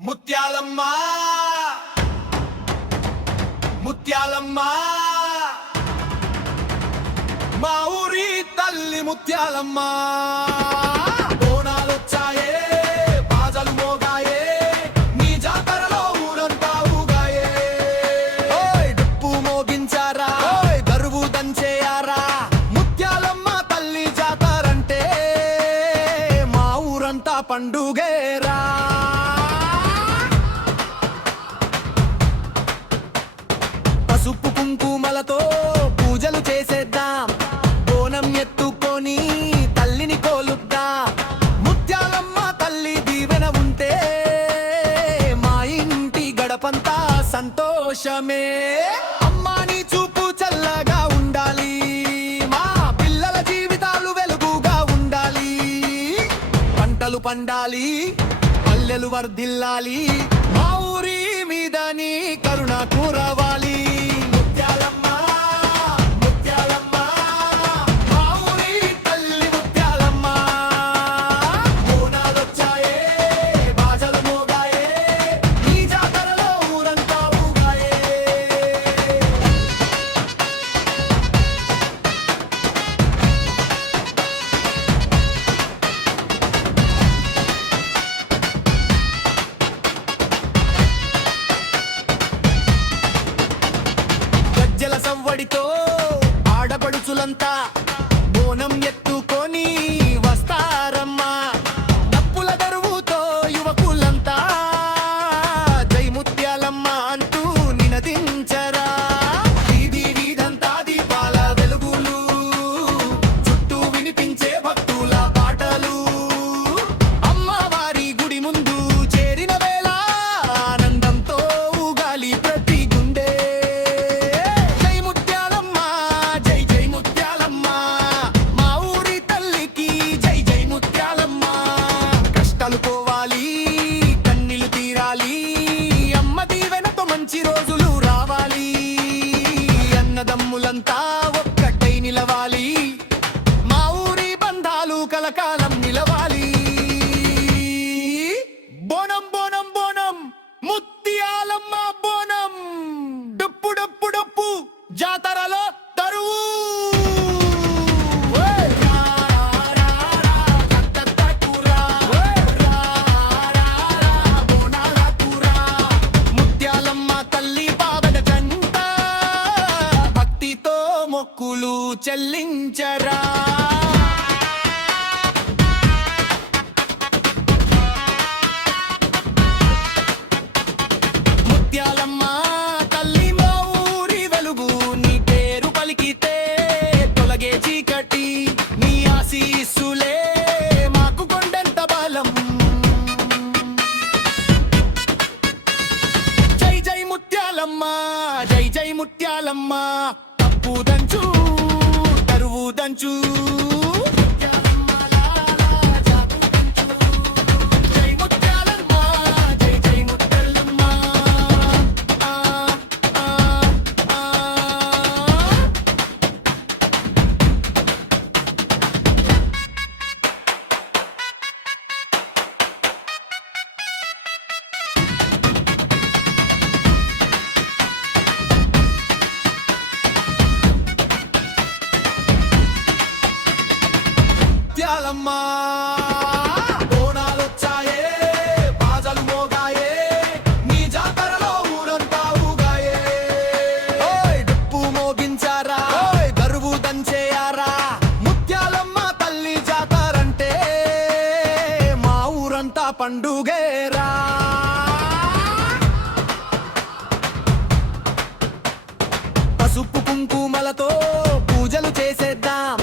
ముత్యాలమ్మ ముత్యాలమ్మ మా ఊరి తల్లి ముత్యాలమ్మ బోనాలొచ్చాయే బాజలు మోగాయే నీ జాతరలో ఊరంతా ఊగాయే ఓయ్ డప్పు మోగించారా ఓయ్ దరువు దంచేయారా ముత్యాలమ్మ తల్లి జాతరంటే మా ఊరంతా పండుగేరా పసుపు కుంకుమలతో పూజలు చేసేద్దాం బోనం ఎత్తుకొని తల్లిని కోలుద్దాం ముత్యాలమ్మ తల్లి దీవెన ఉంటే మా ఇంటి గడపంతా సంతోషమే అమ్మా నీ చూపు చల్లగా ఉండాలి మా పిల్లల జీవితాలు వెలుగుగా ఉండాలి పంటలు పండాలి పల్లెలు వర్ధిల్లాలి మా ఊరి మీద నీ కరుణ కురవాలి సవ్వడితో ఆడపడుచులంతా బోనం ఎత్తుకొని వస్తారమ్మా డప్పుల దరువుతో యువకులంతా జై ముత్యాలమ్మ అంటూ నినదించరా వీధి వీధంతా దీపాల వెలుగులు చుట్టూ వినిపించే భక్తుల పాటలు అమ్మవారి గుడి ముందు చేరిన వేళ ఆనందంతో ఊగాలి ప్రతి గుండె మంచి రోజులు రావాలి అన్నదమ్ములంతా ఒక్కటై నిలవాలి మా ఊరి బంధాలు కలకాలం నిలవాలి బోనం బోనం బోనం ముత్యాలమ్మ బోనం డప్పు డప్పు డప్పు జాతరలో తరువు మొక్కులు చెల్లించరా ముత్యాలమ్మ తల్లి మా ఊరి వెలుగు నీ పేరు పలికితే తొలగే చీకటి నీ ఆశీస్సులే మాకు కొండంత బలం జై జై ముత్యాలమ్మ జై జై ముత్యాలమ్మ దంచు తరువు దంచు ముత్యాలమ్మ బోనాలొచ్చాయే బాజలు మోగాయే నీ జాతరలో ఊరంతా ఊగాయే ఓయ్ డప్పు మోగించారా ఓయ్ దరువు దంచేయారా ముత్యాలమ్మ తల్లి జాతరంటే మా ఊరంతా పండుగేరా పసుపు కుంకుమలతో పూజలు చేసేద్దాం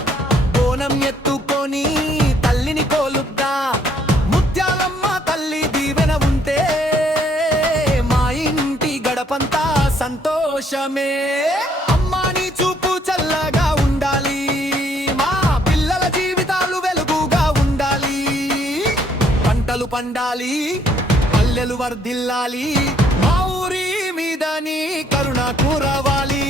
బోనం ఎత్తుకొని తల్లిని కోలుద్దాం ముత్యాలమ్మ తల్లి దీవెన ఉంటే మా ఇంటి గడపంతా సంతోషమే అమ్మా నీ చూపు చల్లగా ఉండాలి మా పిల్లల జీవితాలు వెలుగుగా ఉండాలి పంటలు పండాలి పల్లెలు వర్ధిల్లాలి మా ఊరి మీద నీ కరుణ కురవాలి